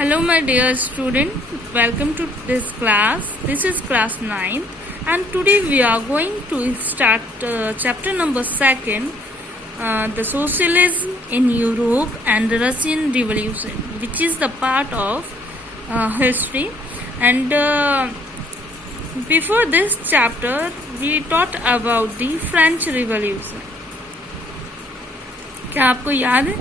Hello my dear student, welcome to this class. This is class 9 and today we are going to start chapter number 2, the socialism in Europe and the Russian Revolution, which is the part of history. And before this chapter we taught about the French Revolution. क्या आपको याद है?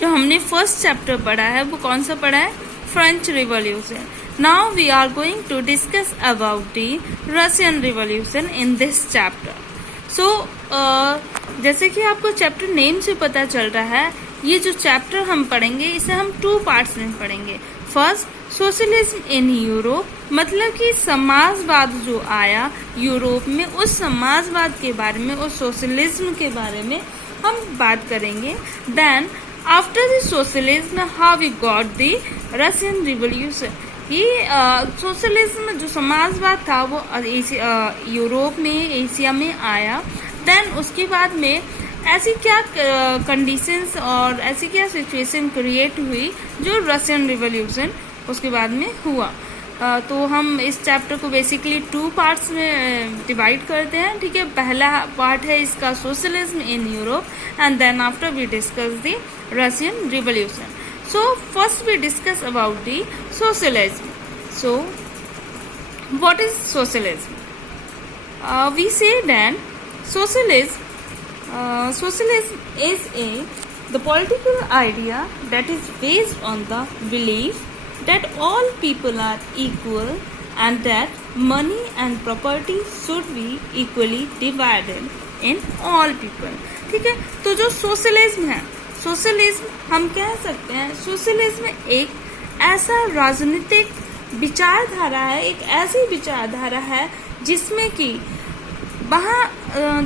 जो हमने first chapter पढ़ा है वो कौन सा पढ़ा है? French revolution. Now we are going to discuss about the Russian revolution in this chapter. So जैसे कि आपको चैप्टर नेम से पता चल रहा है, ये जो चैप्टर हम पढ़ेंगे इसे हम 2 पार्ट्स में पढ़ेंगे. फर्स्ट, सोशलिज्म इन यूरोप, मतलब कि समाजवाद जो आया यूरोप में, उस समाजवाद के बारे में, उस सोशलिज्म के बारे में हम बात करेंगे. Then after the socialism how we got the Russian revolution. ये सोशलिज्म जो समाजवाद था वो यूरोप में, एशिया में आया. देन उसके बाद में ऐसी क्या कंडीशंस और ऐसी क्या सिचुएशन क्रिएट हुई जो रशियन रिवॉल्यूशन उसके बाद में हुआ. तो हम इस चैप्टर को बेसिकली 2 पार्ट्स में डिवाइड करते हैं. ठीक है, पहला पार्ट है इसका socialism in Europe and then after we discuss the Russian revolution. So first we discuss about the socialism. So what is socialism? We say that socialism is the political idea that is based on the belief that all people are equal and that money and property should be equally divided in all people. ठीक है, तो जो socialism है, socialism हम कह सकते हैं, socialism एक ऐसा राजनीतिक विचारधारा है, एक ऐसी विचारधारा है जिसमें कि वहाँ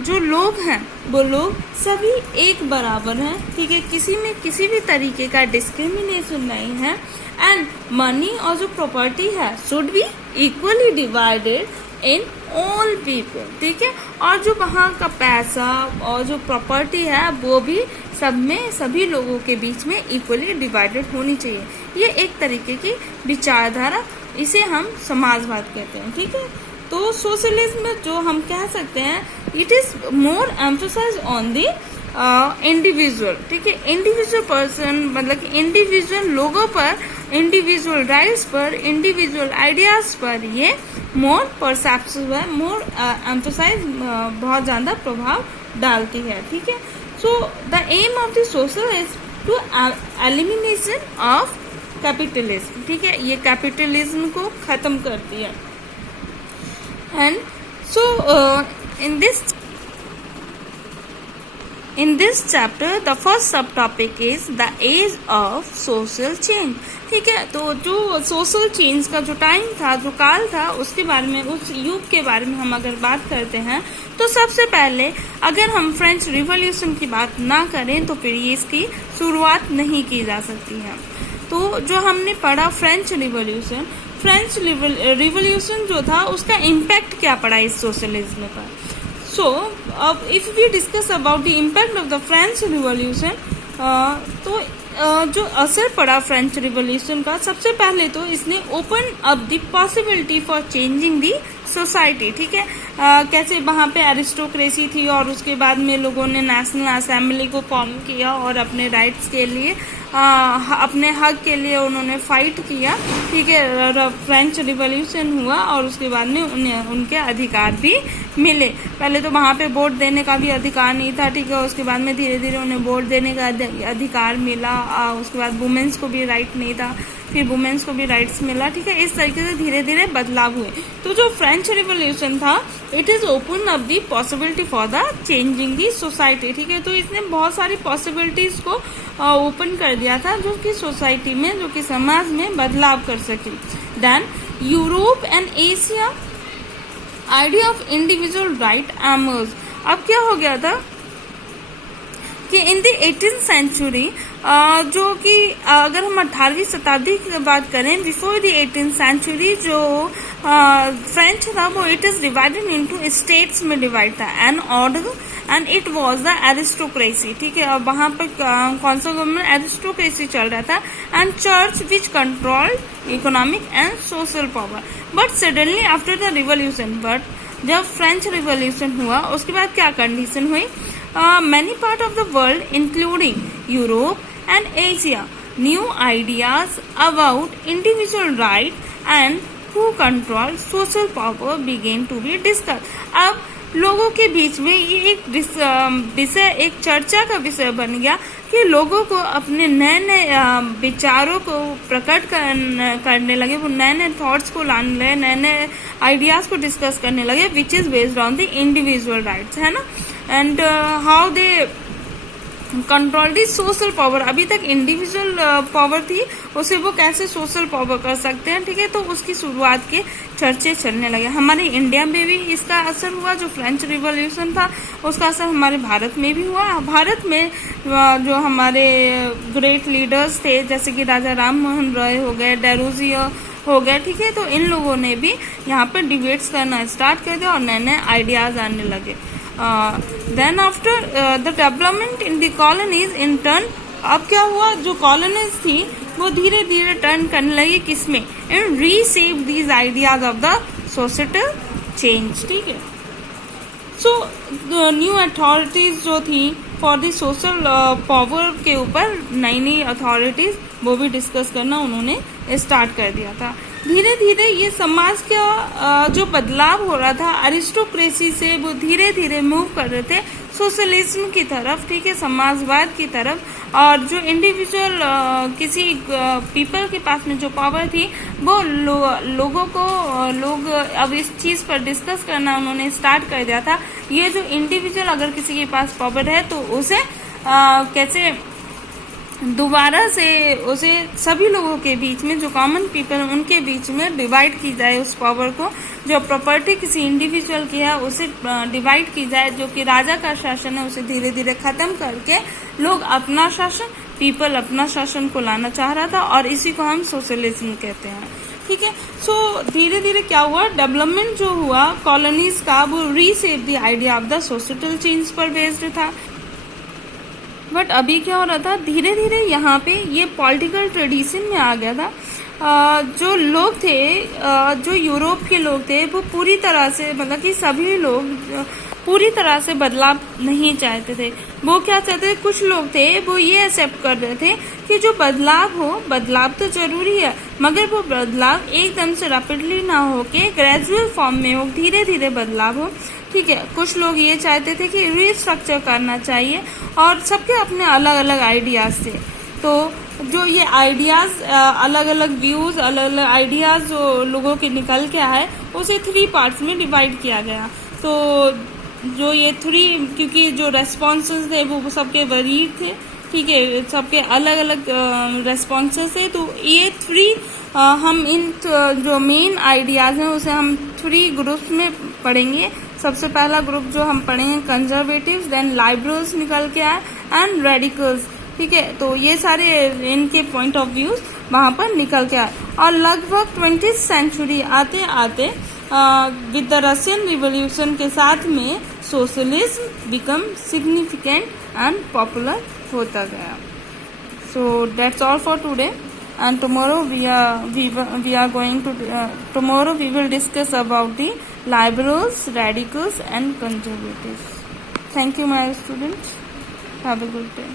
जो लोग हैं वो लोग सभी एक बराबर हैं. ठीक है, किसी में किसी भी तरीके का डिस्क्रिमिनेशन नहीं है. एंड मनी और जो प्रॉपर्टी है should be equally divided in all people. ठीक है, और जो वहाँ का पैसा और जो प्रॉपर्टी है वो भी सब में सभी लोगों के बीच में इक्वली डिवाइडेड होनी चाहिए. ये एक तरीके की विचारधारा, इसे हम समाजवाद कहते हैं. ठीक है, तो सोशलिज्म जो हम कह सकते हैं, it is more emphasize on the individual. ठीक है, इंडिविजुअल पर्सन, मतलब कि इंडिविजुअल लोगों पर, इंडिविजुअल राइट्स पर, इंडिविजुअल आइडियाज पर ये मोर परसेप्शन है, मोर एम्फोसाइज बहुत ज्यादा प्रभाव डालती है. ठीक है, so the aim of the socialism to elimination of capitalism. ठीक है, ये कैपिटलिज्म को खत्म करती है. And so in this chapter the first subtopic is the age of social change. ठीक है, तो जो सोशल चेंज का जो टाइम था, जो काल था, उसके बारे में, उस युग के बारे में हम अगर बात करते हैं तो सबसे पहले अगर हम फ्रेंच रिवॉल्यूशन की बात ना करें तो फिर ये इसकी शुरुआत नहीं की जा सकती है. तो जो हमने पढ़ा फ्रेंच रिवॉल्यूशन जो था उसका इम्पैक्ट क्या पड़ा इस सोशलिज्म पर. सो अब if we discuss about the impact of the French revolution, तो जो असर पड़ा फ्रेंच रिवॉल्यूशन का, सबसे पहले तो इसने open up the possibility for changing the society. ठीक है, कैसे वहाँ पे एरिस्टोक्रेसी थी और उसके बाद में लोगों ने नेशनल असेंबली को फॉर्म किया और अपने राइट्स के लिए, अपने हक के लिए उन्होंने फाइट किया. ठीक है, फ्रेंच रिवॉल्यूशन हुआ और उसके बाद में उन्हें उनके अधिकार भी मिले. पहले तो वहाँ पे वोट देने का भी अधिकार नहीं था. ठीक है, उसके बाद में धीरे धीरे उन्हें वोट देने का अधिकार मिला. उसके बाद वुमेन्स को भी राइट नहीं था, फिर वुमेन्स को भी राइट्स मिला. ठीक है, इस तरीके से धीरे धीरे बदलाव हुए. तो जो फ्रेंच रिवॉल्यूशन था, it is open up the possibility for the changing the society. ठीक है, तो इसने बहुत सारी पॉसिबिलिटीज को ओपन कर दिया था जो कि सोसाइटी में, जो कि समाज में बदलाव कर सके. Then Europe and Asia idea of individual right emerge. अब क्या हो गया था कि इन द 18th सेंचुरी, जो कि अगर हम 18वीं शताब्दी की बात करें, बिफोर द 18th सेंचुरी जो फ्रेंच था वो it is divided into states में डिवाइड था. An order and it was the aristocracy, ठीक है। और वहां पर कौन सा गवर्नमेंट, एरिस्टोक्रेसी चल रहा था, and church which controlled economic and social power. But suddenly after the revolution, but जब फ्रेंच रिवॉल्यूशन हुआ उसके बाद क्या कंडीशन हुई, many part of the world including Europe and Asia new ideas about individual right and who control social power began to be discuss. अब लोगों के बीच में ये एक विषय, एक चर्चा का विषय बन गया कि लोगों को अपने नए नए विचारों को प्रकट करने लगे, वो नए नए थॉट्स को लाने लगे, नए नए आइडियाज को डिस्कस करने लगे, which is based on the individual rights, है ना, and how they control the social power. अभी तक इंडिविजुअल पावर थी, उसे वो कैसे सोशल पावर कर सकते हैं, ठीक है। तो उसकी शुरुआत के चर्चे चलने लगे। हमारे इंडिया में भी इसका असर हुआ, जो फ्रेंच रिवॉल्यूशन था उसका असर हमारे भारत में भी हुआ। भारत में जो हमारे ग्रेट लीडर्स थे, जैसे कि राजा राम मोहन रॉय हो गए, डेरोजियो हो गया, ठीक है, तो इन लोगों ने भी यहाँ पर डिबेट्स करना स्टार्ट कर दिया और नए नए आइडियाज आने लगे। Then after the development in the colonies in turn, अब क्या हुआ, जो कॉलोनीज थी वो धीरे धीरे टर्न करने लगी किसमें, and रीसेप these ideas of the societal change, ठीक है। सो न्यू अथॉरिटीज जो थी फॉर द सोशल पावर के ऊपर, नई नई अथॉरिटीज वो भी डिस्कस करना उन्होंने स्टार्ट कर दिया था। धीरे धीरे ये समाज का जो बदलाव हो रहा था, अरिस्टोक्रेसी से वो धीरे धीरे मूव कर रहे थे सोशलिज्म की तरफ, ठीक है, समाजवाद की तरफ। और जो इंडिविजुअल किसी पीपल के पास में जो पावर थी वो लोगों को अब इस चीज पर डिस्कस करना उन्होंने स्टार्ट कर दिया था। ये जो इंडिविजुअल अगर किसी के पास पावर है तो उसे कैसे दोबारा से उसे सभी लोगों के बीच में, जो कॉमन पीपल उनके बीच में डिवाइड की जाए उस पावर को। जो प्रॉपर्टी किसी इंडिविजुअल की है उसे डिवाइड की जाए, जो कि राजा का शासन है उसे धीरे धीरे खत्म करके लोग अपना शासन, पीपल अपना शासन को लाना चाह रहा था, और इसी को हम सोशलिज्म कहते हैं, ठीक है। सो धीरे धीरे क्या हुआ, डेवलपमेंट जो हुआ कॉलोनीज का, वो रीसेप the idea of the societal change पर बेस्ड था। बट अभी क्या हो रहा था, धीरे धीरे यहाँ पे ये पॉलिटिकल ट्रेडिशन में आ गया था। जो लोग थे, जो यूरोप के लोग थे, वो पूरी तरह से, मतलब कि सभी लोग पूरी तरह से बदलाव नहीं चाहते थे। वो क्या चाहते थे, कुछ लोग थे वो ये एक्सेप्ट कर रहे थे कि जो बदलाव हो, बदलाव तो जरूरी है, मगर वो बदलाव एकदम से रैपिडली ना हो के ग्रेजुअल फॉर्म में हो, धीरे धीरे बदलाव हो, ठीक है। कुछ लोग ये चाहते थे कि रीस्ट्रक्चर करना चाहिए, और सबके अपने अलग अलग आइडियाज थे। तो जो ये आइडियाज, अलग अलग व्यूज, अलग अलग आइडियाज जो लोगों के निकल के आए, उसे 3 पार्ट्स में डिवाइड किया गया। तो जो ये 3, क्योंकि जो रेस्पॉन्सेस थे वो सबके वरीड थे, ठीक है, सबके अलग अलग रेस्पॉन्सेस थे। तो ये 3 हम इन जो मेन आइडियाज हैं उसे हम 3 ग्रुप्स में पढ़ेंगे। सबसे पहला ग्रुप जो हम पढ़ेंगे कंजर्वेटिव्स, देन लिबरल्स निकल के आए, एंड रेडिकल्स, ठीक है। तो ये सारे इनके पॉइंट ऑफ व्यूज वहां पर निकल के आए, और लगभग 20th सेंचुरी आते आते विद द रशियन रिवॉल्यूशन के साथ में socialism become significant and popular होता गया। So that's all for today, and tomorrow we are going to tomorrow we will discuss about the liberals, radicals and conservatives. Thank you my students, have a good day.